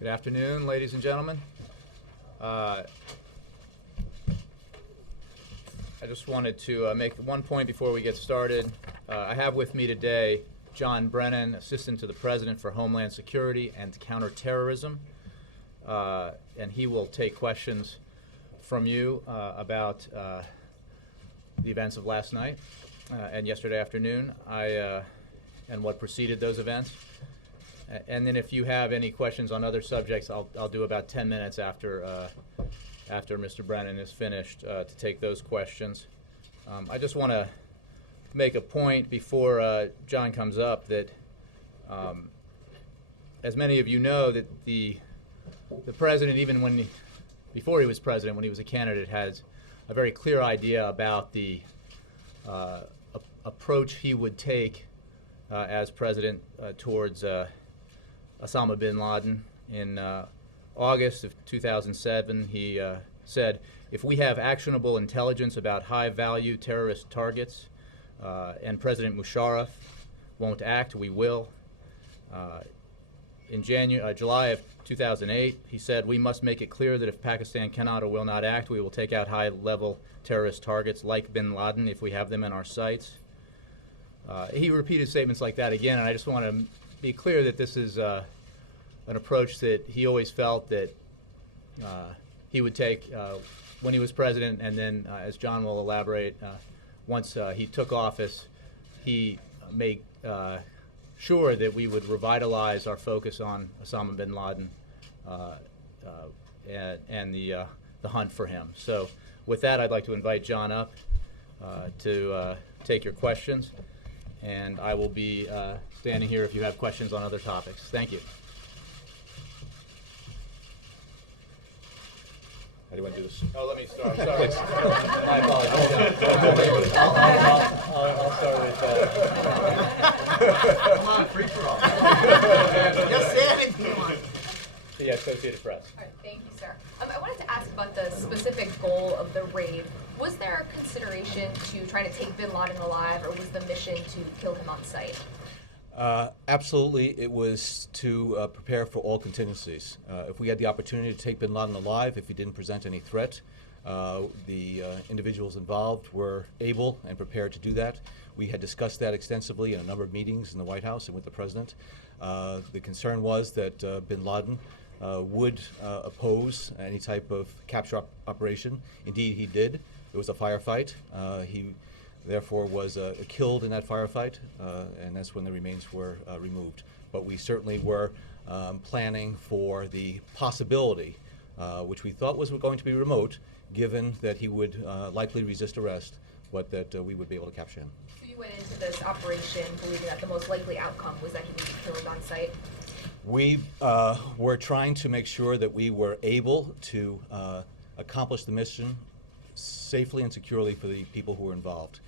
Good afternoon, ladies and gentlemen. I just wanted to make one point before we get started. I have with me today John Brennan, Assistant to the President for Homeland Security and Counterterrorism, and he will take questions from you about the events of last night and yesterday afternoon and what preceded those events. And then if you have any questions on other subjects, I'll do about 10 minutes after Mr. Brennan is finished to take those questions. I just want to make a point before John comes up that, as many of you know, that the president, even before he was president, when he was a candidate, has a very clear idea about the approach he would take as president towards Osama bin Laden. In August of 2007, he said, if we have actionable intelligence about high-value terrorist targets and President Musharraf won't act, we will. In July of 2008, he said, we must make it clear that if Pakistan cannot or will not act, we will take out high-level terrorist targets like bin Laden if we have them in our sights. He repeated statements like that again, and I just want to be clear that this is an approach that he always felt that he would take when he was president, and then, as John will elaborate, once he took office, he made sure that we would revitalize our focus on Osama bin Laden and the hunt for him. So with that, I'd like to invite John up to take your questions, and I will be standing here if you have questions on other topics. Thank you. How do you want to do this? Oh, let me start. Sorry. My apologies. I'll start with Come on, free for all. Just say anything you want. the Associated Press. All right, thank you, sir. I wanted to ask about the specific goal of the raid. Was there a consideration to trying to take bin Laden alive, or was the mission to kill him on sight? Absolutely, it was to prepare for all contingencies. If we had the opportunity to take bin Laden alive, if he didn't present any threat, the individuals involved were able and prepared to do that. We had discussed that extensively in a number of meetings in the White House and with the President. The concern was that bin Laden would oppose any type of capture operation. Indeed, he did. It was a firefight. He therefore was killed in that firefight, and that's when the remains were removed. But we certainly were planning for the possibility, which we thought was going to be remote, given that he would likely resist arrest, but that we would be able to capture him. So you went into this operation believing that the most likely outcome was that he would be killed on sight? We were trying to make sure that we were able to accomplish the mission safely and securely for the people who were involved.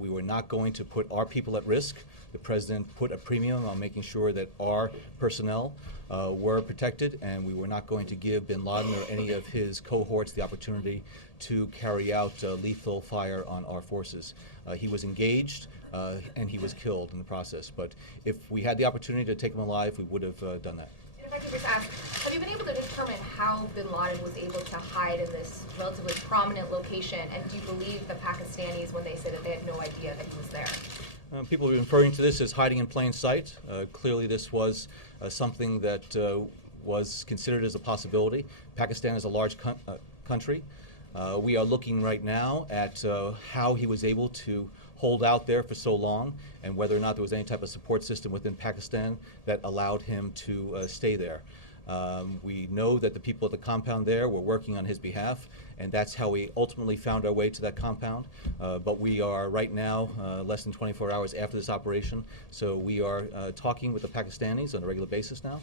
We were not going to put our people at risk. The President put a premium on making sure that our personnel were protected, and we were not going to give bin Laden or any of his cohorts the opportunity to carry out lethal fire on our forces. He was engaged, and he was killed in the process. But if we had the opportunity to take him alive, we would have done that. And if I could just ask, have you been able to determine how bin Laden was able to hide in this relatively prominent location? And do you believe the Pakistanis when they say that they had no idea that he was there? People are referring to this as hiding in plain sight. Clearly this was something that was considered as a possibility. Pakistan is a large country. We are looking right now at how he was able to hold out there for so long, and whether or not there was any type of support system within Pakistan that allowed him to stay there. We know that the people at the compound there were working on his behalf, and that's how we ultimately found our way to that compound. But we are right now less than 24 hours after this operation, so we are talking with the Pakistanis on a regular basis now,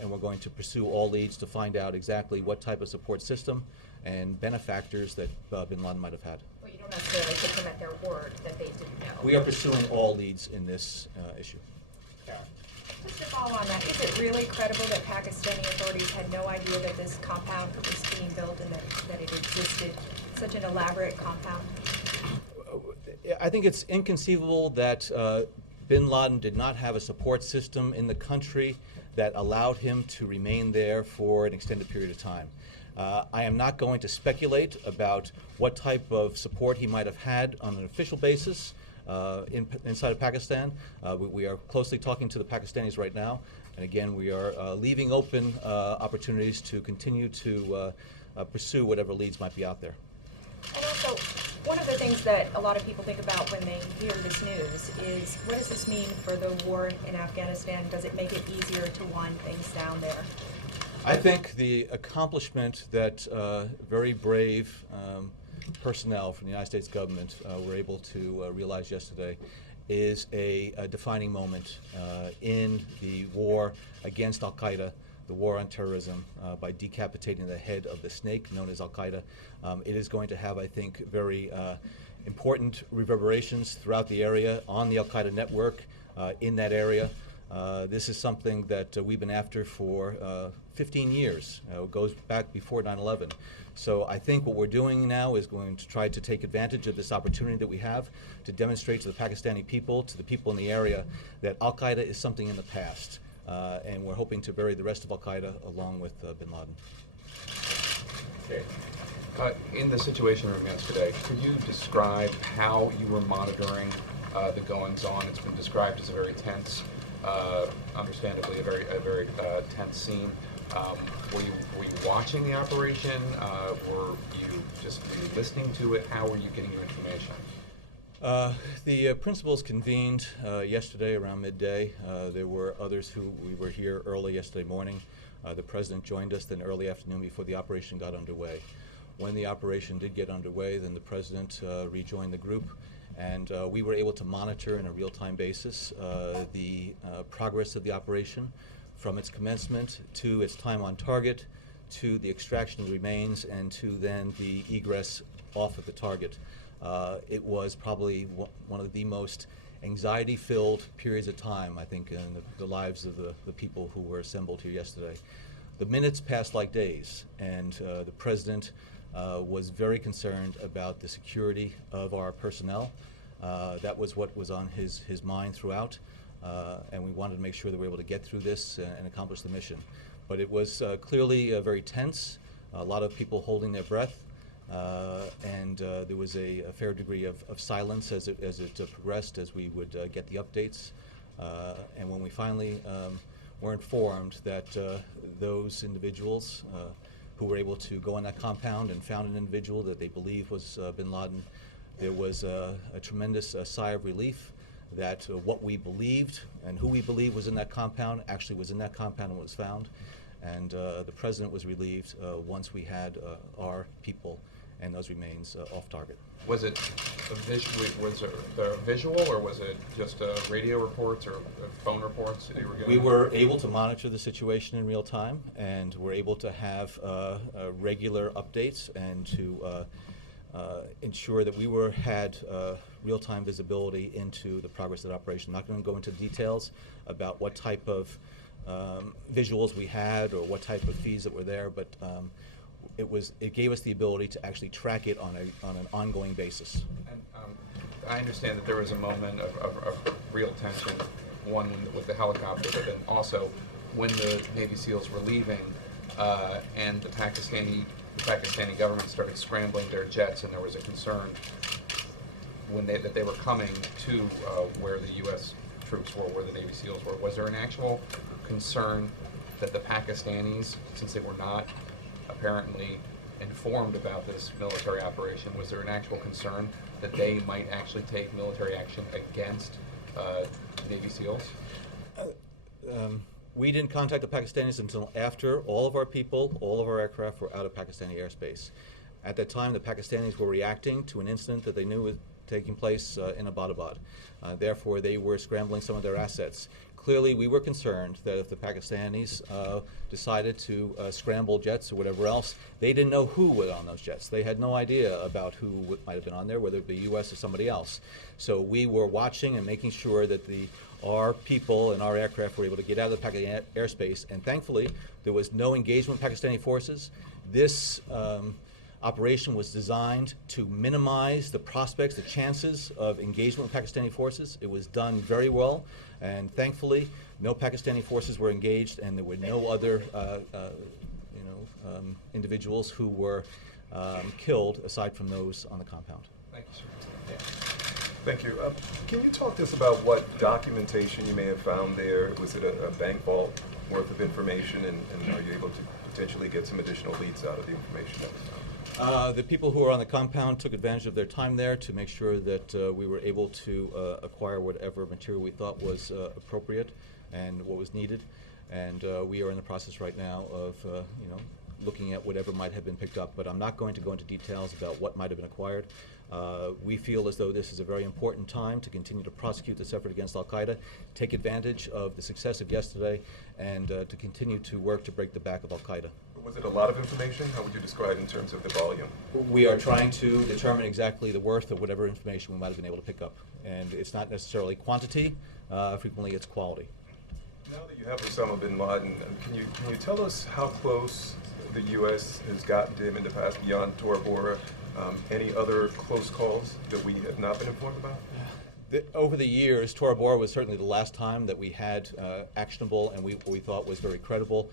and we're going to pursue all leads to find out exactly what type of support system and benefactors that bin Laden might have had. Well, you don't necessarily take them at their word that they didn't know. We are pursuing all leads in this issue. Just to follow on that, is it really credible that Pakistani authorities had no idea that this compound was being built and that it existed, such an elaborate compound? I think it's inconceivable that bin Laden did not have a support system in the country that allowed him to remain there for an extended period of time. I am not going to speculate about what type of support he might have had on an official basis inside of Pakistan. We are closely talking to the Pakistanis right now, and again, we are leaving open opportunities to continue to pursue whatever leads might be out there. And also, one of the things that a lot of people think about when they hear this news is, what does this mean for the war in Afghanistan? Does it make it easier to wind things down there? I think the accomplishment that very brave personnel from the United States government were able to realize yesterday is a defining moment in the war against al-Qaeda, the war on terrorism, by decapitating the head of the snake known as al-Qaeda. It is going to have, I think, very important reverberations throughout the area on the al-Qaeda network in that area. This is something that we've been after for 15 years. It goes back before 9/11. So I think what we're doing now is going to try to take advantage of this opportunity that we have to demonstrate to the Pakistani people, to the people in the area, that al-Qaeda is something in the past. And we're hoping to bury the rest of al-Qaeda along with bin Laden. Okay. In the situation room yesterday, could you describe how you were monitoring the goings-on? It's been described as a very tense, understandably a very tense scene. Were you watching the operation? Were you listening to it? How were you getting your information? The principals convened yesterday around midday. There were others who we were here early yesterday morning. The president joined us then early afternoon before the operation got underway. When the operation did get underway, then the president rejoined the group, and we were able to monitor on a real-time basis the progress of the operation from its commencement to its time on target, to the extraction of the remains, and to then the egress off of the target. It was probably one of the most anxiety-filled periods of time, I think, in the lives of the people who were assembled here yesterday. The minutes passed like days, and the president was very concerned about the security of our personnel. That was what was on his mind throughout, and we wanted to make sure that we were able to get through this and accomplish the mission. But it was clearly very tense, a lot of people holding their breath. And there was a fair degree of silence as it progressed, as we would get the updates. And when we finally were informed that those individuals who were able to go in that compound and found an individual that they believed was bin Laden, there was a tremendous sigh of relief that what we believed and who we believed was in that compound actually was in that compound and was found. And the president was relieved once we had our people and those remains off target. Was it a visual, or was it just radio reports or phone reports that you were getting? We were able to monitor the situation in real time, and were able to have regular updates and to ensure that we had real-time visibility into the progress of the operation. I'm not going to go into details about what type of visuals we had or what type of feeds that were there, but it gave us the ability to actually track it on an ongoing basis. And I understand that there was a moment of real tension, one with the helicopter, but then also when the Navy SEALs were leaving, and the Pakistani government started scrambling their jets, and there was a concern that they were coming to where the U.S. troops were, where the Navy SEALs were. Was there an actual concern that the Pakistanis, since they were not apparently informed about this military operation, was there an actual concern that they might actually take military action against Navy SEALs? We didn't contact the Pakistanis until after all of our people, all of our aircraft were out of Pakistani airspace. At that time, the Pakistanis were reacting to an incident that they knew was taking place in Abbottabad. Therefore, they were scrambling some of their assets. Clearly, we were concerned that if the Pakistanis decided to scramble jets or whatever else, they didn't know who was on those jets. They had no idea about who might have been on there, whether it be U.S. or somebody else. So we were watching and making sure that our people and our aircraft were able to get out of the Pakistani airspace. And thankfully, there was no engagement with Pakistani forces. This operation was designed to minimize the prospects, the chances of engagement with Pakistani forces. It was done very well, and thankfully, no Pakistani forces were engaged, and there were no other individuals who were killed aside from those on the compound. Thank you, sir. Yeah. Thank you. Can you talk to us about what documentation you may have found there? Was it a bank vault worth of information, and are you able to potentially get some additional leads out of the information that was found? The people who were on the compound took advantage of their time there to make sure that we were able to acquire whatever material we thought was appropriate and what was needed. And we are in the process right now of looking at whatever might have been picked up. But I'm not going to go into details about what might have been acquired. We feel as though this is a very important time to continue to prosecute this effort against al-Qaeda, take advantage of the success of yesterday, and to continue to work to break the back of al-Qaeda. Was it a lot of information? How would you describe in terms of the volume? We are trying to determine exactly the worth of whatever information we might have been able to pick up. And it's not necessarily quantity, frequently it's quality. Now that you have Osama bin Laden, can you tell us how close the U.S. has gotten to him in the past beyond Tora Bora? Any other close calls that we have not been informed about? Over the years, Tora Bora was certainly the last time that we had actionable and what we thought was very credible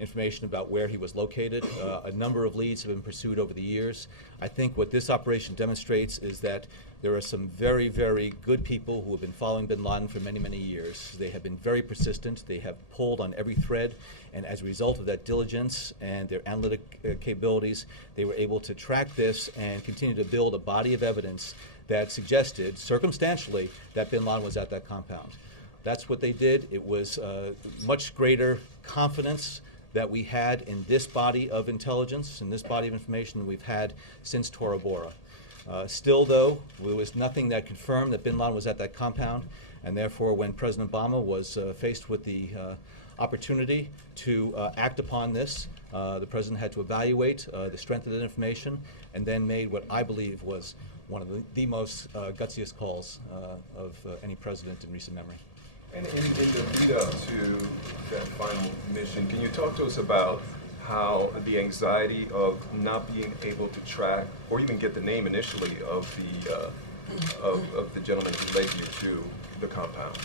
information about where he was located. A number of leads have been pursued over the years. I think what this operation demonstrates is that there are some very, very good people who have been following bin Laden for many, many years. They have been very persistent. They have pulled on every thread, and as a result of that diligence and their analytic capabilities, they were able to track this and continue to build a body of evidence that suggested, circumstantially, that bin Laden was at that compound. That's what they did. It was much greater confidence that we had in this body of intelligence, in this body of information, than we've had since Tora Bora. Still, though, there was nothing that confirmed that bin Laden was at that compound, and therefore when President Obama was faced with the opportunity to act upon this, the President had to evaluate the strength of that information and then made what I believe was one of the most gutsiest calls of any president in recent memory. And in the lead up to that final mission, can you talk to us about how the anxiety of not being able to track or even get the name initially of the gentleman who led you to the compound?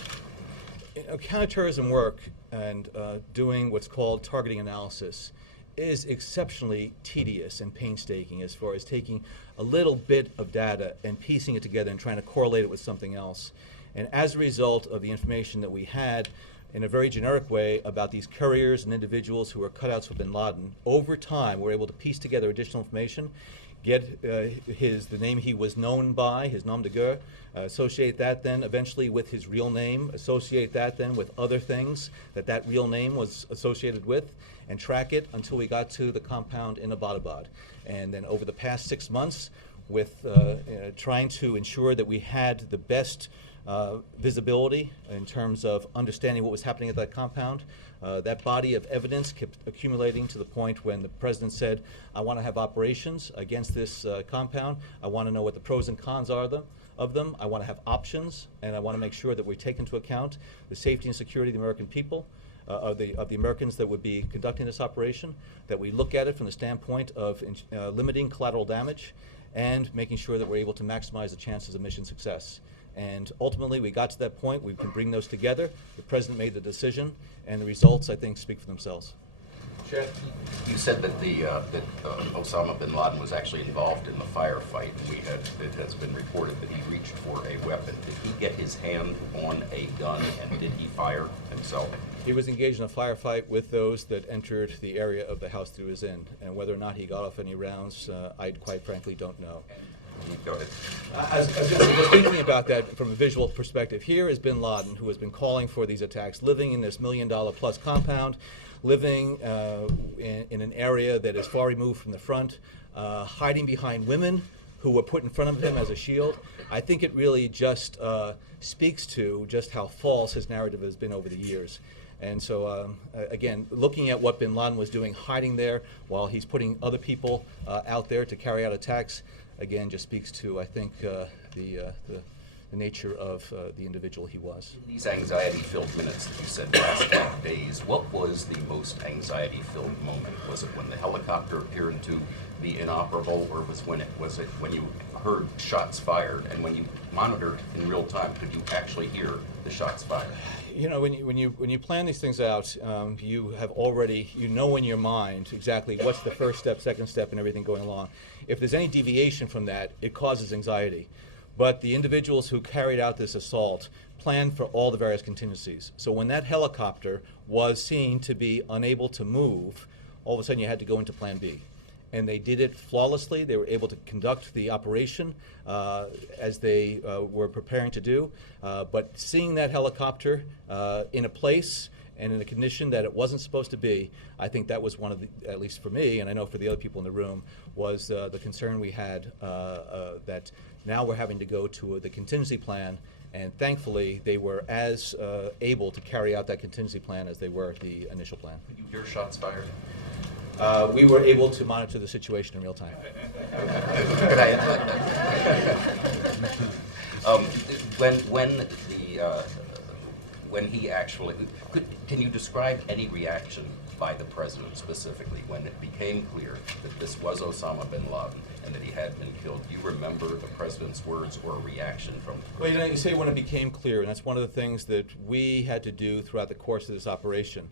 Counterterrorism work and doing what's called targeting analysis is exceptionally tedious and painstaking as far as taking a little bit of data and piecing it together and trying to correlate it with something else. And as a result of the information that we had in a very generic way about these couriers and individuals who were cutouts for bin Laden, over time we're able to piece together additional information, get the name he was known by, his nom de guerre, associate that then eventually with his real name, associate that then with other things that real name was associated with, and track it until we got to the compound in Abbottabad. And then over the past 6 months, with trying to ensure that we had the best visibility in terms of understanding what was happening at that compound. That body of evidence kept accumulating to the point when the President said, I want to have operations against this compound. I want to know what the pros and cons are of them. I want to have options, and I want to make sure that we take into account the safety and security of the American people, of the Americans that would be conducting this operation, that we look at it from the standpoint of limiting collateral damage and making sure that we're able to maximize the chances of mission success. And ultimately, we got to that point. We can bring those together. The President made the decision, and the results, I think, speak for themselves. Chad, you said that that Osama bin Laden was actually involved in the firefight. It has been reported that he reached for a weapon. Did he get his hand on a gun, and did he fire himself? He was engaged in a firefight with those that entered the area of the house that he was in. And whether or not he got off any rounds, I quite frankly don't know. Go ahead. As just thinking about that from a visual perspective, here is bin Laden, who has been calling for these attacks, living in this $1 million plus compound, living in an area that is far removed from the front, hiding behind women who were put in front of him as a shield. I think it really just speaks to just how false his narrative has been over the years. And so, again, looking at what bin Laden was doing, hiding there while he's putting other people out there to carry out attacks, again, just speaks to, I think, the the nature of the individual he was. These anxiety-filled minutes that you said lasted days, what was the most anxiety-filled moment? Was it when the helicopter appeared to be inoperable, or was it when you heard shots fired? And when you monitored in real time, could you actually hear the shots fired? You know, when you plan these things out, you have already, you know in your mind exactly what's the first step, second step, and everything going along. If there's any deviation from that, it causes anxiety. But the individuals who carried out this assault planned for all the various contingencies. So when that helicopter was seen to be unable to move, all of a sudden you had to go into Plan B. And they did it flawlessly. They were able to conduct the operation as they were preparing to do. But seeing that helicopter in a place and in a condition that it wasn't supposed to be, I think that was one of the, at least for me, and I know for the other people in the room, was the concern we had that now we're having to go to the contingency plan, and thankfully they were as able to carry out that contingency plan as they were the initial plan. Could you hear shots fired? We were able to monitor the situation in real time. Could I when he actually, can you describe any reaction by the president specifically when it became clear that this was Osama bin Laden and that he had been killed? Do you remember the president's words or reaction from the president? Well, you know, you say when it became clear, and that's one of the things that we had to do throughout the course of this operation.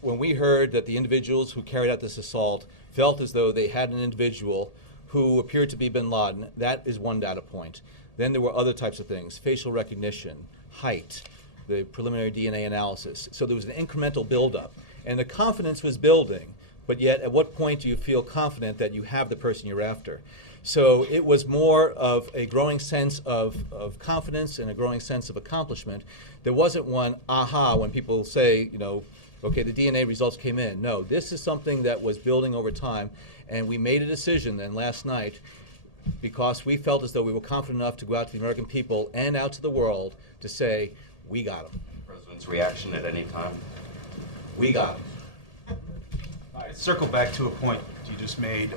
When we heard that the individuals who carried out this assault felt as though they had an individual who appeared to be bin Laden, that is one data point. Then there were other types of things, facial recognition, height, the preliminary DNA analysis. So there was an incremental buildup. And the confidence was building, but yet at what point do you feel confident that you have the person you're after? So it was more of a growing sense of confidence and a growing sense of accomplishment. There wasn't one aha when people say, you know, okay, the DNA results came in. No, this is something that was building over time, and we made a decision then last night because we felt as though we were confident enough to go out to the American people and out to the world to say, we got him. The president's reaction at any time? We got him. All right, circle back to a point you just made.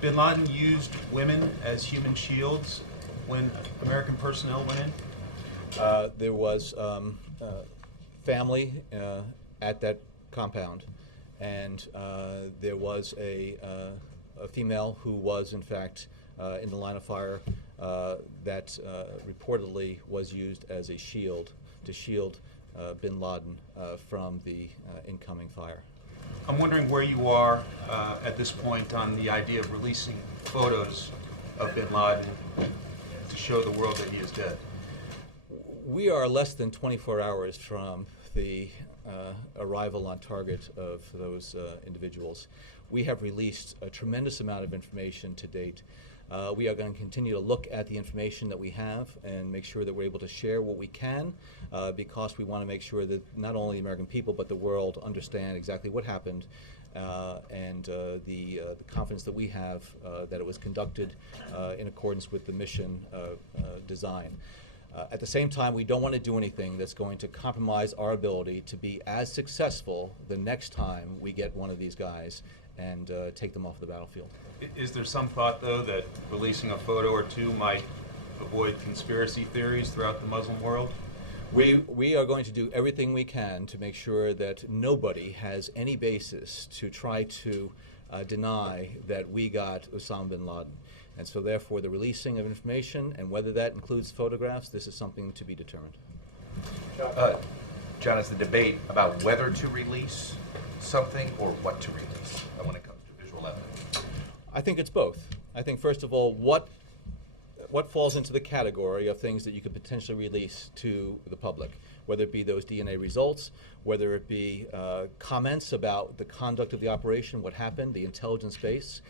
Bin Laden used women as human shields when American personnel went in? There was family at that compound, and there was a female who was in fact in the line of fire that reportedly was used as a shield to shield bin Laden from the incoming fire. I'm wondering where you are at this point on the idea of releasing photos of bin Laden to show the world that he is dead. We are less than 24 hours from the arrival on target of those individuals. We have released a tremendous amount of information to date. We are going to continue to look at the information that we have and make sure that we're able to share what we can because we want to make sure that not only the American people but the world understand exactly what happened and the confidence that we have that it was conducted in accordance with the mission design. At the same time, we don't want to do anything that's going to compromise our ability to be as successful the next time we get one of these guys and take them off the battlefield. Is there some thought, though, that releasing a photo or two might avoid conspiracy theories throughout the Muslim world? We are going to do everything we can to make sure that nobody has any basis to try to deny that we got Osama bin Laden. And so therefore the releasing of information, and whether that includes photographs, this is something to be determined. John, is the debate about whether to release something or what to release when it comes to visual evidence? I think it's both. I think first of all, what falls into the category of things that you could potentially release to the public, whether it be those DNA results, whether it be comments about the conduct of the operation, what happened, the intelligence base.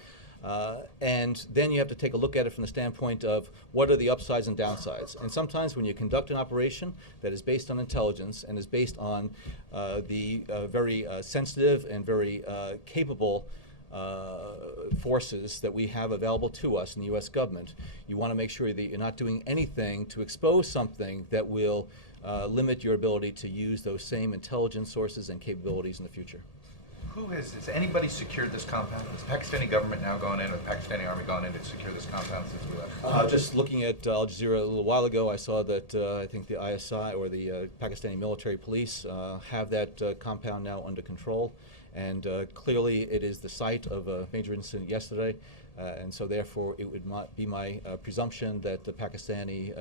And then you have to take a look at it from the standpoint of what are the upsides and downsides. And sometimes when you conduct an operation that is based on intelligence and is based on the very sensitive and very capable forces that we have available to us in the U.S. government, you want to make sure that you're not doing anything to expose something that will limit your ability to use those same intelligence sources and capabilities in the future. Has anybody secured this compound? Has the Pakistani government now gone in, or the Pakistani army gone in to secure this compound since we left? Just looking at Al Jazeera a little while ago, I saw that I think the ISI, or the Pakistani military police, have that compound now under control. And clearly it is the site of a major incident yesterday. And so therefore it would be my presumption that the Pakistani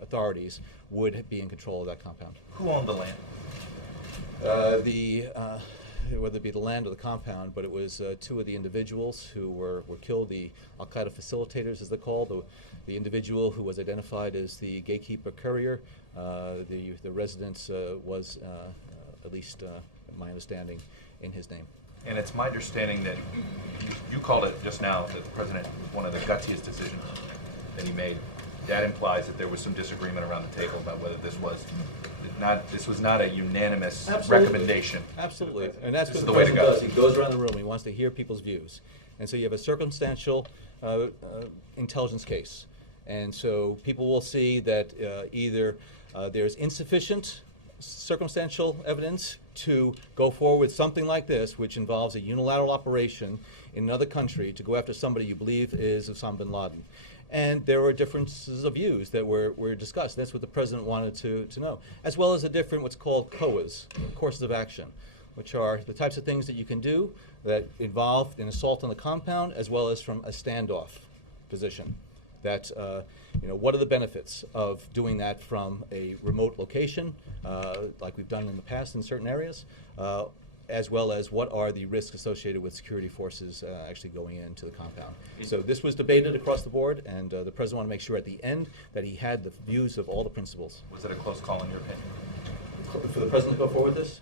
authorities would be in control of that compound. Who owned the land? Whether it be the land or the compound, but it was two of the individuals who were killed, the Al-Qaeda facilitators, as they're called. The individual who was identified as the gatekeeper courier, the residence was, at least my understanding, in his name. And it's my understanding that you called it just now that the president was one of the gutsiest decisions that he made. That implies that there was some disagreement around the table about whether this was not a unanimous recommendation. Absolutely, and that's This what is the the way to president go. does. He goes around the room. He wants to hear people's views, and so you have a circumstantial intelligence case, and so people will see that either there's insufficient circumstantial evidence to go forward with something like this, which involves a unilateral operation in another country to go after somebody you believe is Osama bin Laden. And there were differences of views that were discussed. That's what the president wanted to know, as well as the different what's called COAs, courses of action, which are the types of things that you can do that involve an assault on the compound, as well as from a standoff position. That what are the benefits of doing that from a remote location, like we've done in the past in certain areas, as well as what are the risks associated with security forces actually going into the compound. So this was debated across the board, and the president wanted to make sure at the end that he had the views of all the principals. Was it a close call in your opinion? For the president to go forward with this?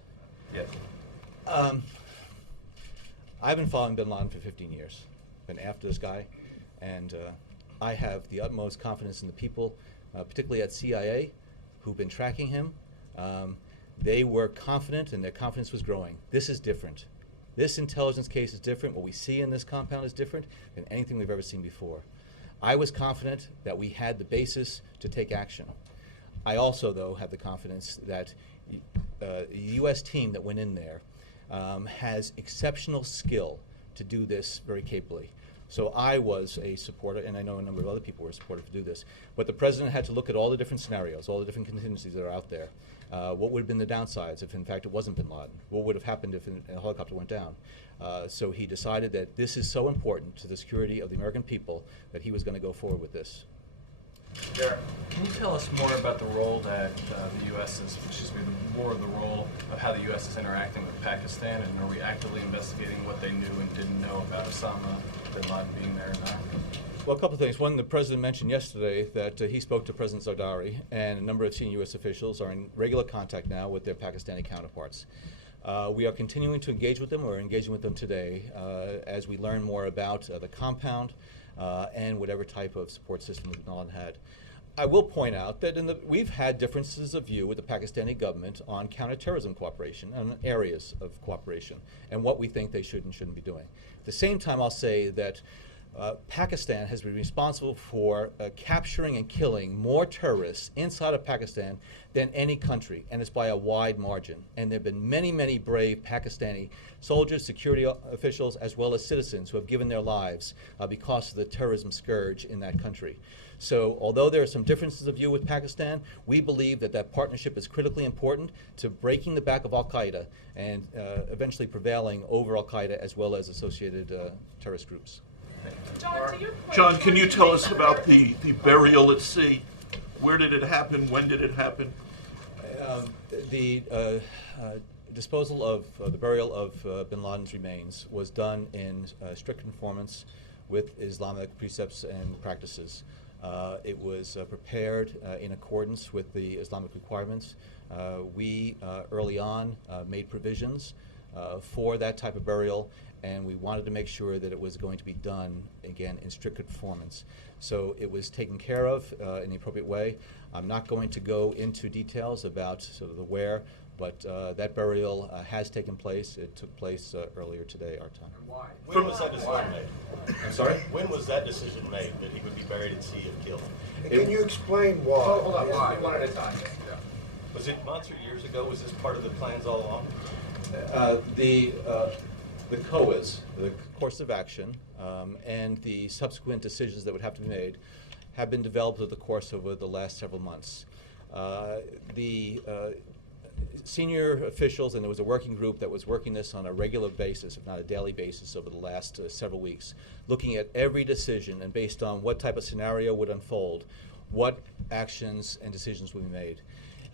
Yes. I've been following bin Laden for 15 years, been after this guy, and I have the utmost confidence in the people, particularly at CIA, who've been tracking him. They were confident, and their confidence was growing. This is different. This intelligence case is different. What we see in this compound is different than anything we've ever seen before. I was confident that we had the basis to take action. I also, though, have the confidence that the U.S. team that went in there has exceptional skill to do this very capably. So I was a supporter, and I know a number of other people were supportive to do this. But the president had to look at all the different scenarios, all the different contingencies that are out there. What would have been the downsides if, in fact, it wasn't bin Laden? What would have happened if a helicopter went down? So he decided that this is so important to the security of the American people that he was going to go forward with this. Derek, can you tell us more about the role that the U.S. is, more of the role of how the U.S. is interacting with Pakistan, and are we actively investigating what they knew and didn't know about Osama bin Laden being there or not? Well, a couple of things. One, the president mentioned yesterday that he spoke to President Zardari, and a number of senior U.S. officials are in regular contact now with their Pakistani counterparts. We are continuing to engage with them. We're engaging with them today as we learn more about the compound and whatever type of support system that bin Laden had. I will point out that we've had differences of view with the Pakistani government on counterterrorism cooperation and areas of cooperation and what we think they should and shouldn't be doing. At the same time, I'll say that Pakistan has been responsible for capturing and killing more terrorists inside of Pakistan than any country, and it's by a wide margin. And there have been many, many brave Pakistani soldiers, security officials, as well as citizens who have given their lives because of the terrorism scourge in that country. So although there are some differences of view with Pakistan, we believe that that partnership is critically important to breaking the back of al-Qaeda and eventually prevailing over al-Qaeda as well as associated terrorist groups. John, can you tell us about the burial at sea? Where did it happen? When did it happen? The disposal of the burial of bin Laden's remains was done in strict conformance with Islamic precepts and practices. It was prepared in accordance with the Islamic requirements. We early on made provisions for that type of burial, and we wanted to make sure that it was going to be done, again, in strict conformance. So it was taken care of in the appropriate way. I'm not going to go into details about sort of the where, but that burial has taken place. It took place earlier today, our time. And why? When was that decision made? I'm sorry? When was that decision made that he would be buried at sea and killed? And can you explain why? Hold on, one at a time. Yeah. Was it months or years ago? Was this part of the plans all along? the COAs, the course of action, and the subsequent decisions that would have to be made have been developed over the course over the last several months. The senior officials, and there was a working group that was working this on a regular basis, if not a daily basis, over the last several weeks, looking at every decision and based on what type of scenario would unfold, what actions and decisions would be made.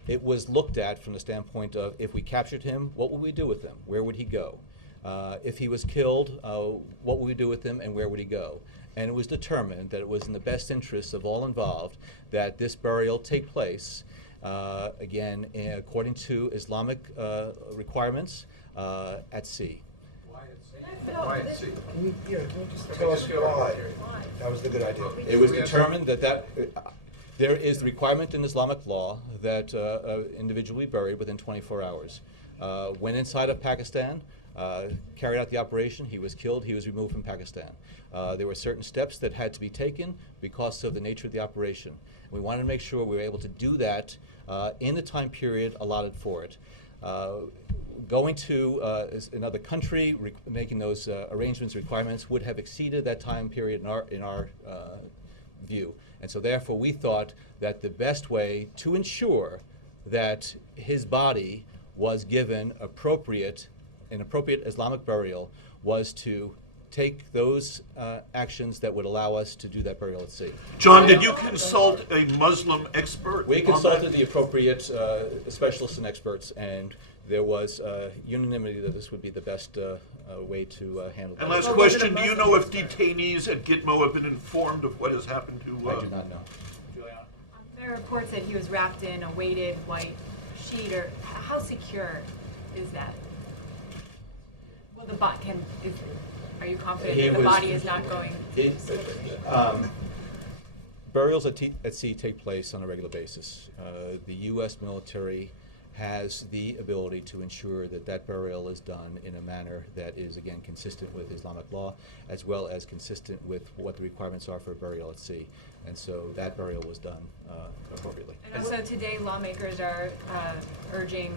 It was looked at from the standpoint of, if we captured him, what would we do with him? Where would he go? If he was killed, what would we do with him and where would he go? And it was determined that it was in the best interests of all involved that this burial take place, again, according to Islamic requirements, at sea. Why at sea? Can you just tell us why? That was the good idea. It was determined that there is the requirement in Islamic law that an individual be buried within 24 hours. Went inside of Pakistan, carried out the operation, he was killed, he was removed from Pakistan. There were certain steps that had to be taken because of the nature of the operation. We wanted to make sure we were able to do that in the time period allotted for it. Going to another country, making those arrangements, requirements, would have exceeded that time period in our view. And so therefore we thought that the best way to ensure that his body was given an appropriate Islamic burial was to take those actions that would allow us to do that burial at sea. John, did you consult a Muslim expert? We consulted the appropriate specialists and experts, and there was unanimity that this would be the best way to handle that. And last question, do you know if detainees at Gitmo have been informed of what has happened to... I do not know. There are reports that he was wrapped in a weighted white sheet. Or how secure is that? Well, the body are you confident that the body is not going? Burials at sea take place on a regular basis. The U.S. military has the ability to ensure that that burial is done in a manner that is, again, consistent with Islamic law, as well as consistent with what the requirements are for a burial at sea. And so that burial was done appropriately. And also today, lawmakers are urging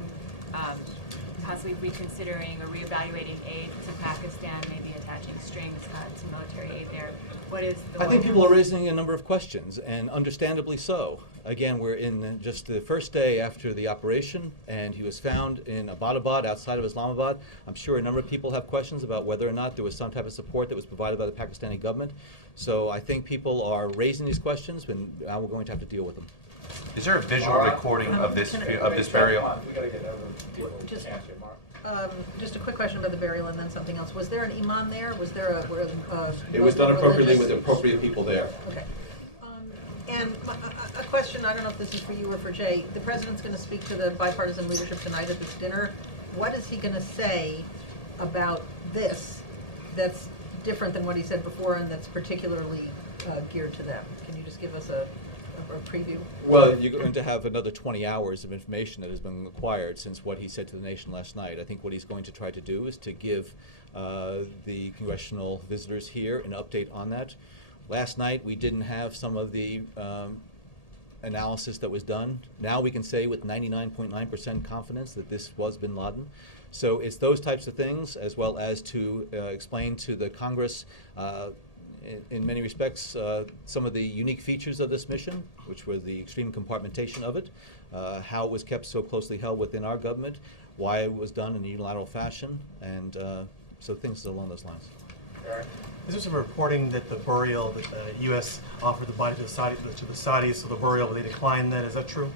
possibly reconsidering or reevaluating aid to Pakistan, maybe attaching strings to military aid there. What is the I think people are raising a number of questions, and understandably so. Again, we're in just the first day after the operation, and he was found in Abbottabad, outside of Islamabad. I'm sure a number of people have questions about whether or not there was some type of support that was provided by the Pakistani government. So I think people are raising these questions, and now we're going to have to deal with them. Is there a visual recording of this burial? We got to get other people to answer. Mark. Just a quick question about the burial and then something else. Was there an imam there? Was there a it was done appropriately with the appropriate people there. Okay. And a question, I don't know if this is for you or for Jay. The president's going to speak to the bipartisan leadership tonight at this dinner. What is he going to say about this that's different than what he said before and that's particularly geared to them? Can you just give us a preview? Well, you're going to have another 20 hours of information that has been acquired since what he said to the nation last night. I think what he's going to try to do is to give the congressional visitors here an update on that. Last night we didn't have some of the analysis that was done. Now we can say with 99.9% confidence that this was bin Laden. So it's those types of things, as well as to explain to the Congress in many respects, some of the unique features of this mission, which were the extreme compartmentation of it, how it was kept so closely held within our government, why it was done in a unilateral fashion, and so things along those lines. Is there some reporting that the burial, that the U.S. offered the body to the Saudis, so the burial, they declined that? Is that true?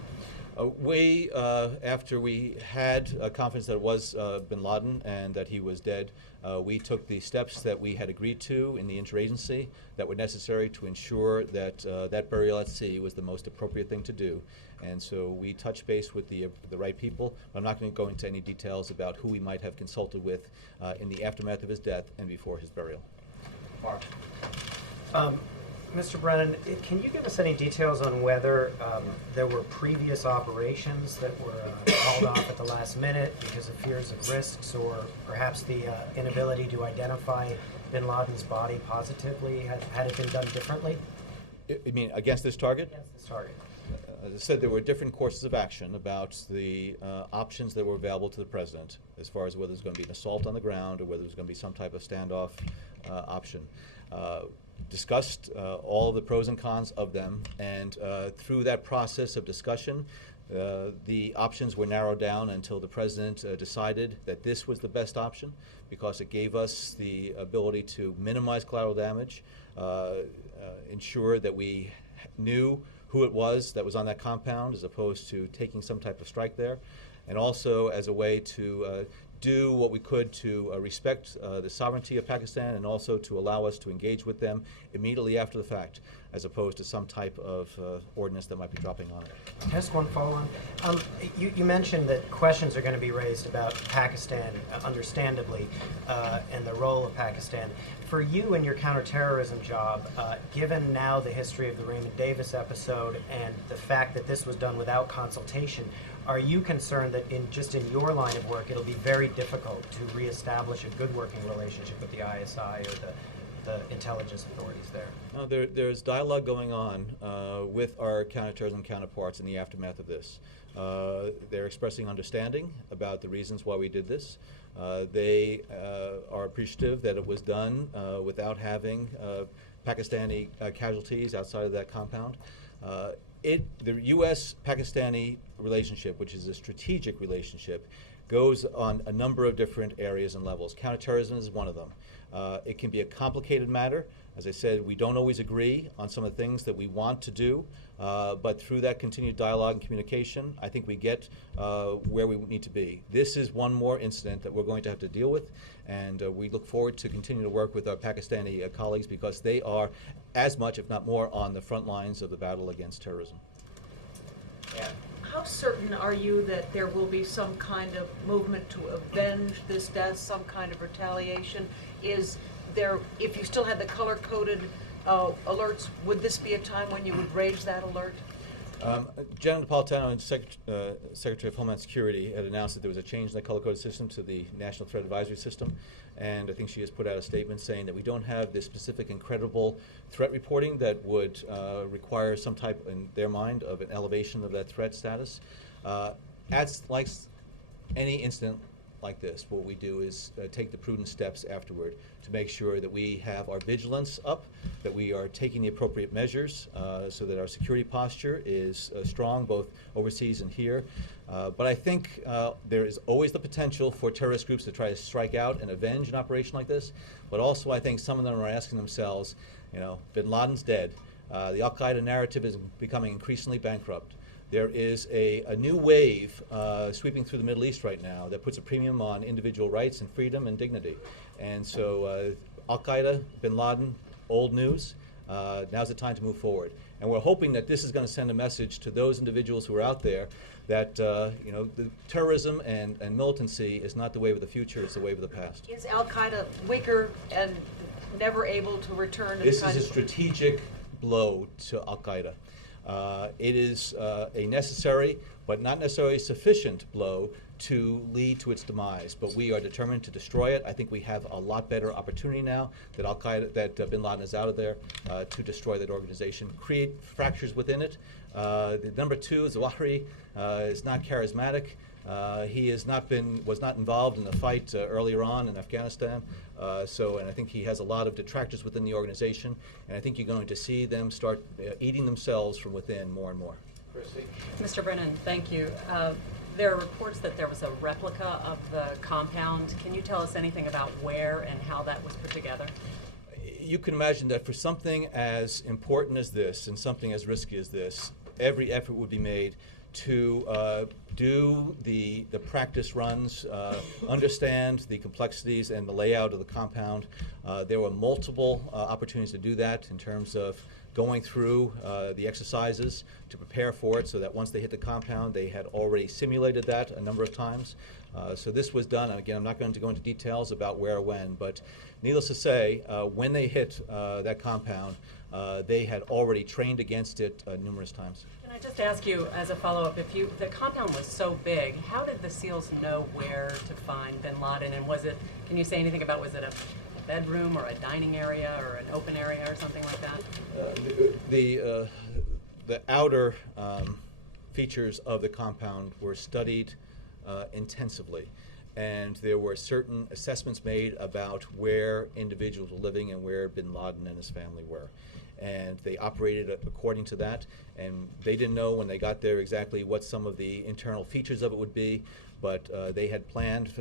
After we had confidence that it was bin Laden and that he was dead, we took the steps that we had agreed to in the interagency that were necessary to ensure that that burial at sea was the most appropriate thing to do. And so we touched base with the right people. I'm not going to go into any details about who we might have consulted with in the aftermath of his death and before his burial. Mark. Mr. Brennan, can you give us any details on whether there were previous operations that were called off at the last minute because of fears of risks, or perhaps the inability to identify bin Laden's body positively? Had it been done differently? You mean against this target? Against this target. as I said, there were different courses of action about the options that were available to the president as far as whether there's going to be an assault on the ground or whether there's going to be some type of standoff option. Discussed all of the pros and cons of them, and through that process of discussion, the options were narrowed down until the president decided that this was the best option because it gave us the ability to minimize collateral damage, ensure that we knew who it was that was on that compound as opposed to taking some type of strike there, and also as a way to do what we could to respect the sovereignty of Pakistan and also to allow us to engage with them immediately after the fact, as opposed to some type of ordinance that might be dropping on it. Can I ask one follow-on? You mentioned that questions are going to be raised about Pakistan, understandably, and the role of Pakistan. For you in your counterterrorism job, given now the history of the Raymond Davis episode and the fact that this was done without consultation, are you concerned that in your line of work it'll be very difficult to reestablish a good working relationship with the ISI or the intelligence authorities there? No, there's dialogue going on with our counterterrorism counterparts in the aftermath of this. They're expressing understanding about the reasons why we did this. They are appreciative that it was done without having Pakistani casualties outside of that compound. The U.S.-Pakistani relationship, which is a strategic relationship, goes on a number of different areas and levels. Counterterrorism is one of them. It can be a complicated matter. As I said, we don't always agree on some of the things that we want to do, but through that continued dialogue and communication, I think we get where we need to be. This is one more incident that we're going to have to deal with, and we look forward to continue to work with our Pakistani colleagues because they are as much, if not more, on the front lines of the battle against terrorism. How certain are you that there will be some kind of movement to avenge this death, some kind of retaliation? Is there, if you still had the color-coded alerts, would this be a time when you would raise that alert? Janet Napolitano, Secretary of Homeland Security, had announced that there was a change in the color-coded system to the National Threat Advisory System, and I think she has put out a statement saying that we don't have the specific incredible threat reporting that would require some type, in their mind, of an elevation of that threat status. Like any incident like this, what we do is take the prudent steps afterward to make sure that we have our vigilance up, that we are taking the appropriate measures so that our security posture is strong both overseas and here. But I think there is always the potential for terrorist groups to try to strike out and avenge an operation like this. But also I think some of them are asking themselves, bin Laden's dead. The Al-Qaeda narrative is becoming increasingly bankrupt. There is a new wave sweeping through the Middle East right now that puts a premium on individual rights and freedom and dignity. And so Al-Qaeda, bin Laden, old news. Now's the time to move forward. And we're hoping that this is going to send a message to those individuals who are out there that the terrorism and militancy is not the wave of the future, it's the wave of the past. Is Al-Qaeda weaker and never able to return? This is a strategic blow to Al-Qaeda. It is a necessary but not necessarily sufficient blow to lead to its demise. But we are determined to destroy it. I think we have a lot better opportunity now that Al-Qaeda, that bin Laden is out of there, to destroy that organization, create fractures within it. The number two, Zawahiri, is not charismatic. He was not involved in the fight earlier on in Afghanistan. And I think he has a lot of detractors within the organization, and I think you're going to see them start eating themselves from within more and more. Christy? Mr. Brennan, thank you. There are reports that there was a replica of the compound. Can you tell us anything about where and how that was put together? You can imagine that for something as important as this and something as risky as this, every effort would be made to do the practice runs, understand the complexities and the layout of the compound. There were multiple opportunities to do that in terms of going through the exercises to prepare for it so that once they hit the compound, they had already simulated that a number of times. So this was done, and again, I'm not going to go into details about where or when, but needless to say, when they hit that compound, they had already trained against it numerous times. Can I just ask you, as a follow-up, the compound was so big, how did the SEALs know where to find bin Laden? And can you say anything about, was it a bedroom or a dining area or an open area or something like that? the outer features of the compound were studied intensively, and there were certain assessments made about where individuals were living and where bin Laden and his family were. And they operated according to that, and they didn't know when they got there exactly what some of the internal features of it would be, but they had planned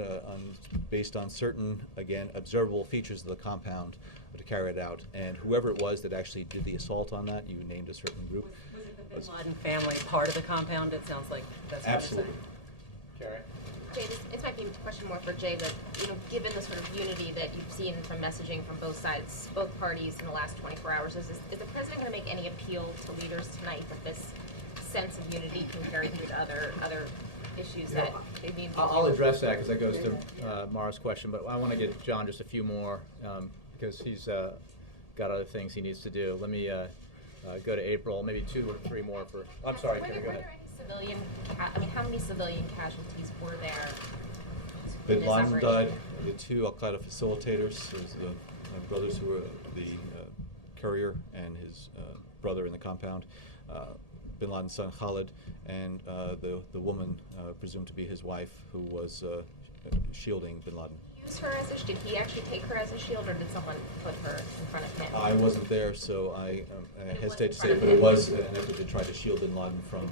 based on certain, again, observable features of the compound to carry it out. And whoever it was that actually did the assault on that, you named a certain group. Was it the bin Laden family part of the compound? It sounds like that's what Absolutely. Carrie? Jay, this might be a question more for Jay, but given the sort of unity that you've seen from messaging from both sides, both parties in the last 24 hours, is the president going to make any appeal to leaders tonight that this sense of unity can carry through to other issues that they need? I'll address that because that goes to Mara's question, but I want to get John just a few more because he's got other things he needs to do. Let me go to April, maybe 2 or 3 more for. I'm sorry, Carrie, go ahead. How many civilian casualties were there? Bin Laden died. The 2 Al Qaeda facilitators, there's the brothers who were the courier and his brother in the compound, Bin Laden's son Khalid, and the woman presumed to be his wife who was shielding Bin Laden. Did he actually take her as a shield, or did someone put her in front of him? I wasn't there, so I hesitate to say it, but it was an effort to try to shield Bin Laden from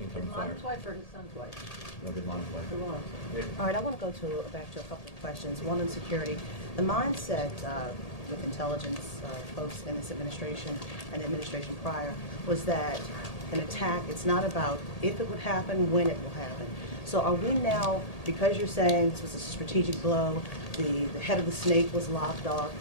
incoming fire. Bin Laden's wife or his son's wife? No, Bin Laden's wife. All right, I want to go back to a couple of questions. One on security. The mindset with intelligence folks in this administration and the administration prior was that an attack, it's not about if it would happen, when it will happen. So are we now, because you're saying this was a strategic blow, the head of the snake was lopped off,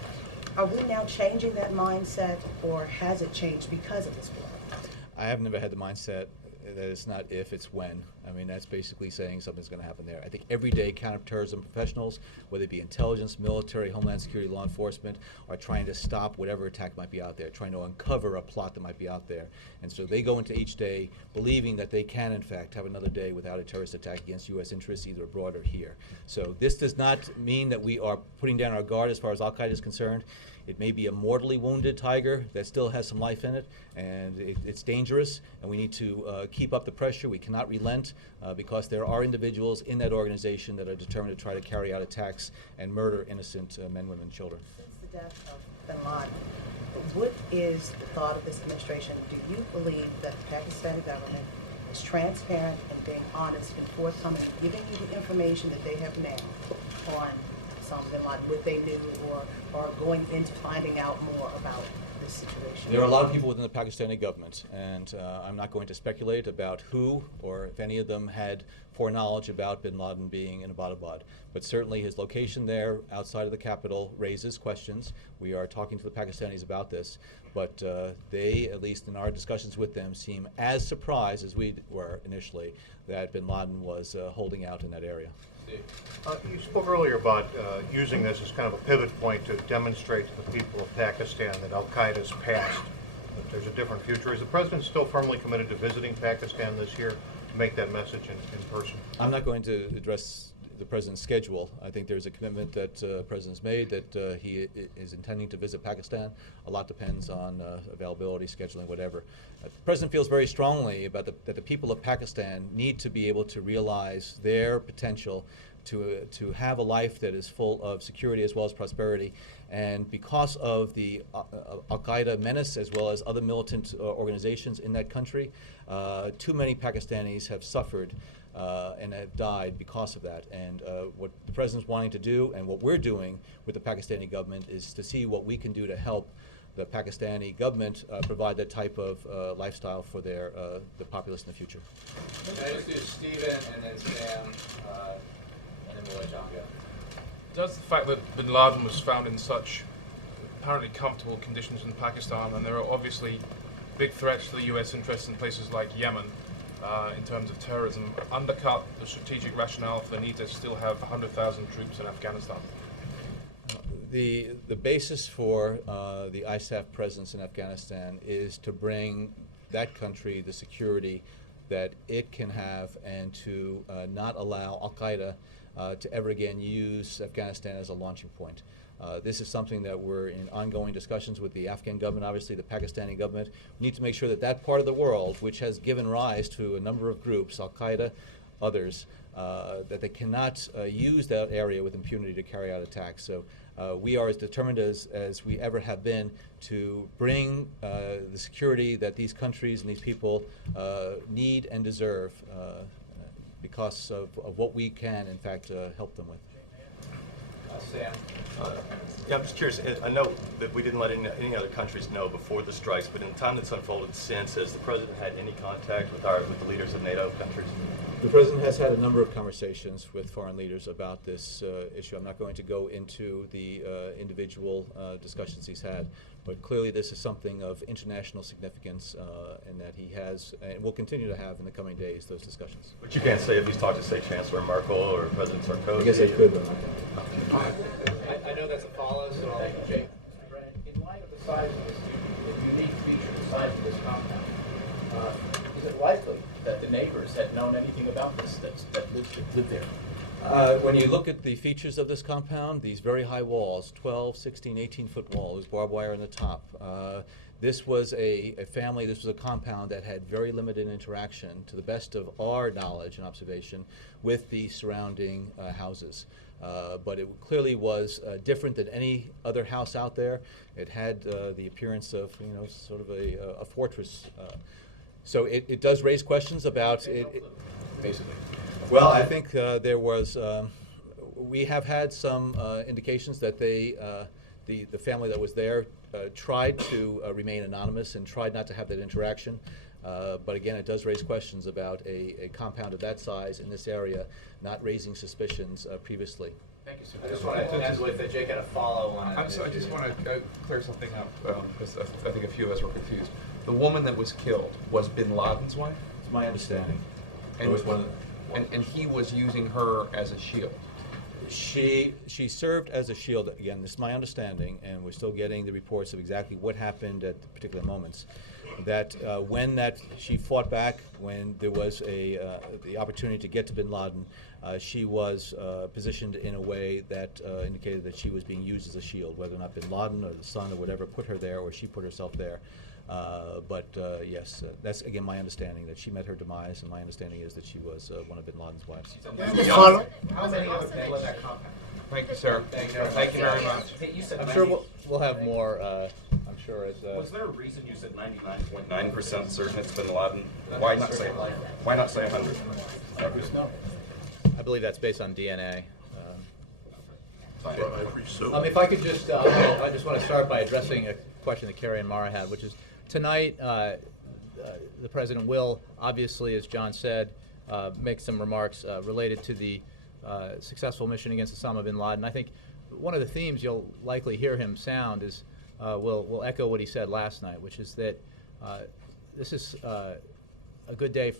are we now changing that mindset, or has it changed because of this blow? I have never had the mindset that it's not if, it's when. I mean, that's basically saying something's going to happen there. I think every day counterterrorism professionals, whether it be intelligence, military, homeland security, law enforcement, are trying to stop whatever attack might be out there, trying to uncover a plot that might be out there. And so they go into each day believing that they can, in fact, have another day without a terrorist attack against U.S. interests, either abroad or here. So this does not mean that we are putting down our guard as far as Al-Qaeda is concerned. It may be a mortally wounded tiger that still has some life in it, and it's dangerous, and we need to keep up the pressure. We cannot relent because there are individuals in that organization that are determined to try to carry out attacks and murder innocent men, women, and children. Since the death of bin Laden, what is the thought of this administration? Do you believe that the Pakistani government is transparent and being honest and forthcoming, giving you the information that they have now on Osama bin Laden, what they knew, or going into finding out more about this situation? There are a lot of people within the Pakistani government, and I'm not going to speculate about who or if any of them had foreknowledge about bin Laden being in Abbottabad. But certainly his location there outside of the capital raises questions. We are talking to the Pakistanis about this, but they, at least in our discussions with them, seem as surprised as we were initially that bin Laden was holding out in that area. You spoke earlier about using this as kind of a pivot point to demonstrate to the people of Pakistan that al-Qaeda's past, that there's a different future. Is the president still firmly committed to visiting Pakistan this year to make that message in person? I'm not going to address the president's schedule. I think there's a commitment that the president's made that he is intending to visit Pakistan. A lot depends on availability, scheduling, whatever. The president feels very strongly about that the people of Pakistan need to be able to realize their potential to have a life that is full of security as well as prosperity. And because of the Al-Qaeda menace as well as other militant organizations in that country, too many Pakistanis have suffered and have died because of that. And what the president's wanting to do and what we're doing with the Pakistani government is to see what we can do to help the Pakistani government provide that type of lifestyle for the populace in the future. Can I just do Stephen and then Sam, and then we'll let John go. Does the fact that bin Laden was found in such apparently comfortable conditions in Pakistan, and there are obviously big threats to the U.S. interests in places like Yemen in terms of terrorism, undercut the strategic rationale for the need to still have 100,000 troops in Afghanistan? The basis for the ISAF presence in Afghanistan is to bring that country the security that it can have and to not allow Al-Qaeda to ever again use Afghanistan as a launching point. This is something that we're in ongoing discussions with the Afghan government, obviously the Pakistani government. We need to make sure that that part of the world, which has given rise to a number of groups, Al-Qaeda, others, that they cannot use that area with impunity to carry out attacks. So we are as determined as we ever have been to bring the security that these countries and these people need and deserve because of what we can, in fact, help them with. Sam. Yeah, I'm just curious. I know that we didn't let any other countries know before the strikes, but in the time that's unfolded since, has the president had any contact with the leaders of NATO countries? The president has had a number of conversations with foreign leaders about this issue. I'm not going to go into the individual discussions he's had, but clearly this is something of international significance and that he has and will continue to have in the coming days, those discussions. But you can't say if he's talked to, say, Chancellor Merkel or President Sarkozy. I guess I could, but I'm not going to. I know that's a follow, so I'll let Jake. In light of the size of this, the unique feature, the size of this compound, is it likely that the neighbors had known anything about this, that lived there? When you look at the features of this compound, these very high walls, 12, 16, 18-foot walls, barbed wire on the top, this was a family, this was a compound that had very limited interaction, to the best of our knowledge and observation, with the surrounding houses. But it clearly was different than any other house out there. It had the appearance of, sort of a fortress. So it does raise questions about it. Basically. Well, I think there was, we have had some indications that the family that was there tried to remain anonymous and tried not to have that interaction. But again, it does raise questions about a compound of that size in this area not raising suspicions previously. Thank you, sir. I just want to end with Jake had a follow on. I just want to clear something up because I think a few of us were confused. The woman that was killed was Bin Laden's wife? It's my understanding. And, and he was using her as a shield? She served as a shield. Again, this is my understanding, and we're still getting the reports of exactly what happened at particular moments. That when she fought back, when there was the opportunity to get to Bin Laden, she was positioned in a way that indicated that she was being used as a shield, whether or not Bin Laden or the son or whatever put her there, or she put herself there. But yes, that's again my understanding, that she met her demise, and my understanding is that she was one of Bin Laden's wives. How many other people in that compound? Thank you, sir. Thank you very much. I'm sure we'll have more. I'm sure as. Was there a reason you said 99.9% certain it's Bin Laden? Why not say 100? I believe that's based on DNA. If I could just, I just want to start by addressing a question that Carrie and Mara had, which is tonight the president will obviously, as John said, make some remarks related to the successful mission against Osama bin Laden. I think one of the themes you'll likely hear him sound is will echo what he said last night, which is that this is a good day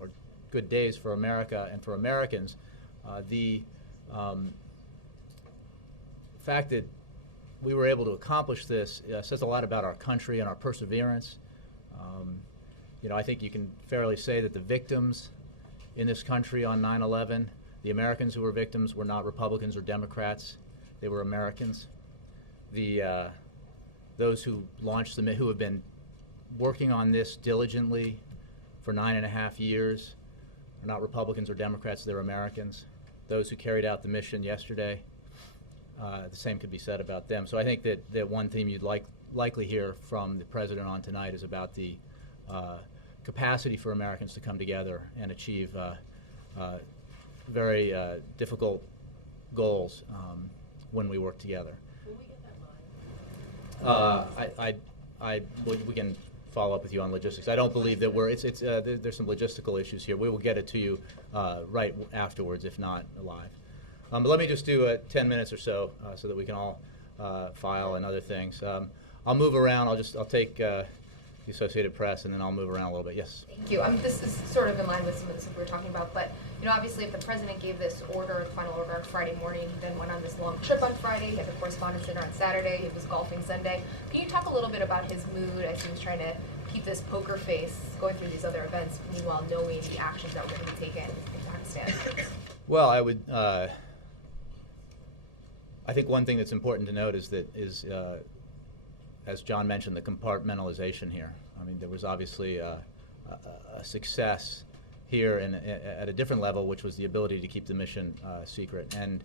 or good days for America and for Americans. The fact that we were able to accomplish this says a lot about our country and our perseverance. I think you can fairly say that the victims in this country on 9/11, the Americans who were victims were not Republicans or Democrats; they were Americans. Those who launched who have been working on this diligently for 9.5 years are not Republicans or Democrats; they're Americans. Those who carried out the mission yesterday, the same could be said about them. So I think that one theme you'd likely hear from the president on tonight is about the capacity for Americans to come together and achieve very difficult goals when we work together. Will we get that line? We can follow up with you on logistics. I don't believe that there's some logistical issues here. We will get it to you right afterwards, if not live. But let me just do 10 minutes or so so that we can all file and other things. I'll move around. I'll take the Associated Press, and then I'll move around a little bit. Yes? Thank you. This is sort of in line with some of the stuff we were talking about, but obviously if the president gave this order, the final order on Friday morning, he then went on this long trip on Friday, he had the correspondence dinner on Saturday, he was golfing Sunday. Can you talk a little bit about his mood as he was trying to keep this poker face going through these other events, meanwhile knowing the actions that were going to be taken in Pakistan? Well, I would. I think one thing that's important to note is that as John mentioned, the compartmentalization here. I mean, there was obviously a success here at a different level, which was the ability to keep the mission secret. And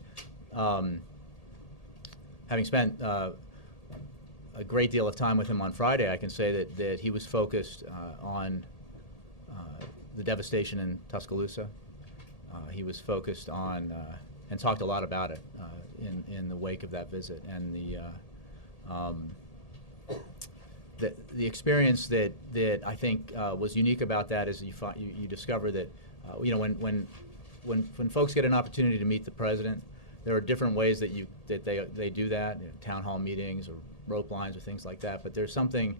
having spent a great deal of time with him on Friday, I can say that he was focused on the devastation in Tuscaloosa. He was focused on and talked a lot about it in the wake of that visit, and the experience that I think was unique about that is you discover that you know, when folks get an opportunity to meet the president, there are different ways that they do that, you know, town hall meetings or rope lines or things like that. But there's something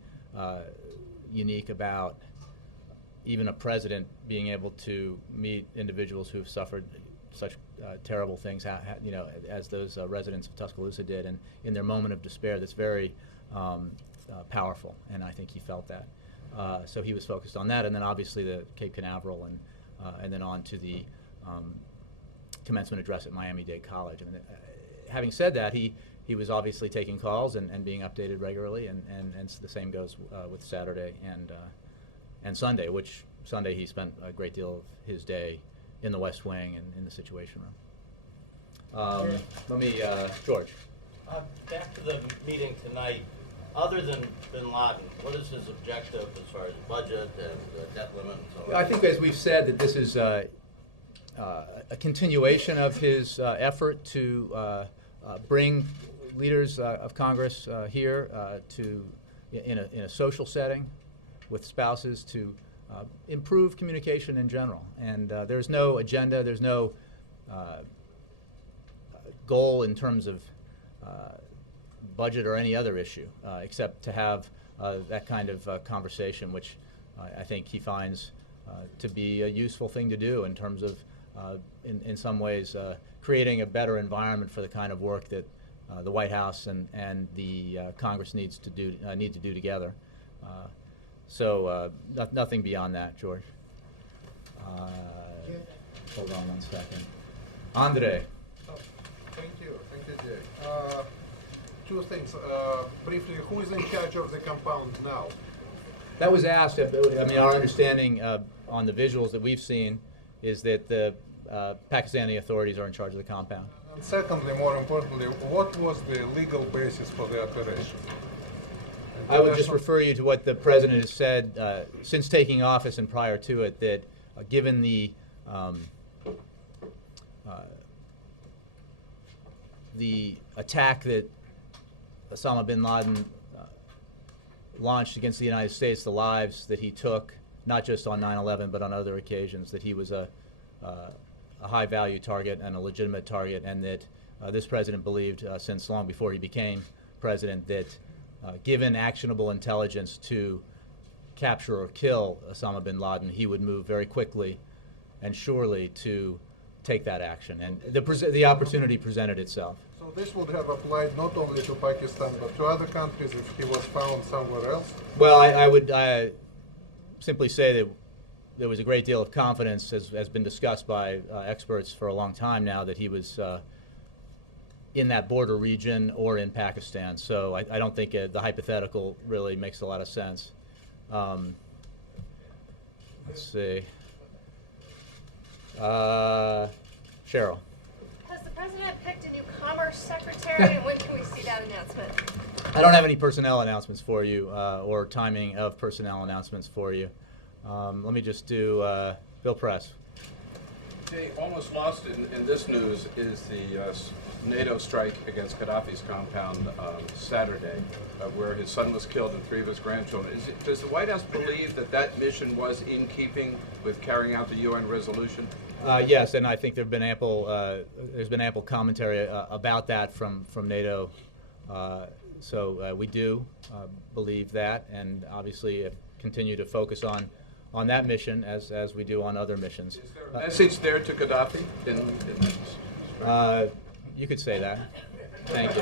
unique about even a president being able to meet individuals who've suffered such terrible things, you know, as those residents of Tuscaloosa did, and in their moment of despair, that's very powerful, and I think he felt that. So he was focused on that, and then obviously the Cape Canaveral, and then on to the commencement address at Miami-Dade College. I mean, having said that, he was obviously taking calls and being updated regularly, and the same goes with Saturday and Sunday, which Sunday he spent a great deal of his day in the West Wing and in the Situation Room. Let me, George. Back to the meeting tonight. Other than bin Laden, what is his objective as far as budget and debt limit and so on? I think, as we've said, that this is a continuation of his effort to bring leaders of Congress here in a social setting with spouses to improve communication in general. And there's no agenda, there's no goal in terms of budget or any other issue, except to have that kind of conversation, which I think he finds to be a useful thing to do in terms of, in some ways, creating a better environment for the kind of work that the White House and the Congress need to do together. So nothing beyond that, George. Hold on 1 second. Andre. Thank you, Jay. Two things. Briefly, who is in charge of the compound now? That was asked. I mean, our understanding on the visuals that we've seen is that the Pakistani authorities are in charge of the compound. And secondly, more importantly, what was the legal basis for the operation? I would just refer you to what the president has said since taking office and prior to it, that given the attack that Osama bin Laden launched against the United States, the lives that he took, not just on 9/11 but on other occasions, that he was a high-value target and a legitimate target, and that this president believed since long before he became president that given actionable intelligence to capture or kill Osama bin Laden, he would move very quickly and surely to take that action. And the opportunity presented itself. So this would have applied not only to Pakistan but to other countries if he was found somewhere else? Well, I would simply say that there was a great deal of confidence, as has been discussed by experts for a long time now, that he was in that border region or in Pakistan. So I don't think the hypothetical really makes a lot of sense. Let's see. Cheryl. Has the president picked a new commerce secretary, and when can we see that announcement? I don't have any personnel announcements for you or timing of personnel announcements for you. Let me just do Bill Press. Jay, almost lost in this news is the NATO strike against Gaddafi's compound Saturday, where his son was killed and 3 of his grandchildren. Does the White House believe that that mission was in keeping with carrying out the UN resolution? Yes, and I think there's been ample commentary about that from NATO. So we do believe that, and obviously continue to focus on that mission as we do on other missions. Is there a message there to Gaddafi in you could say that. Thank you.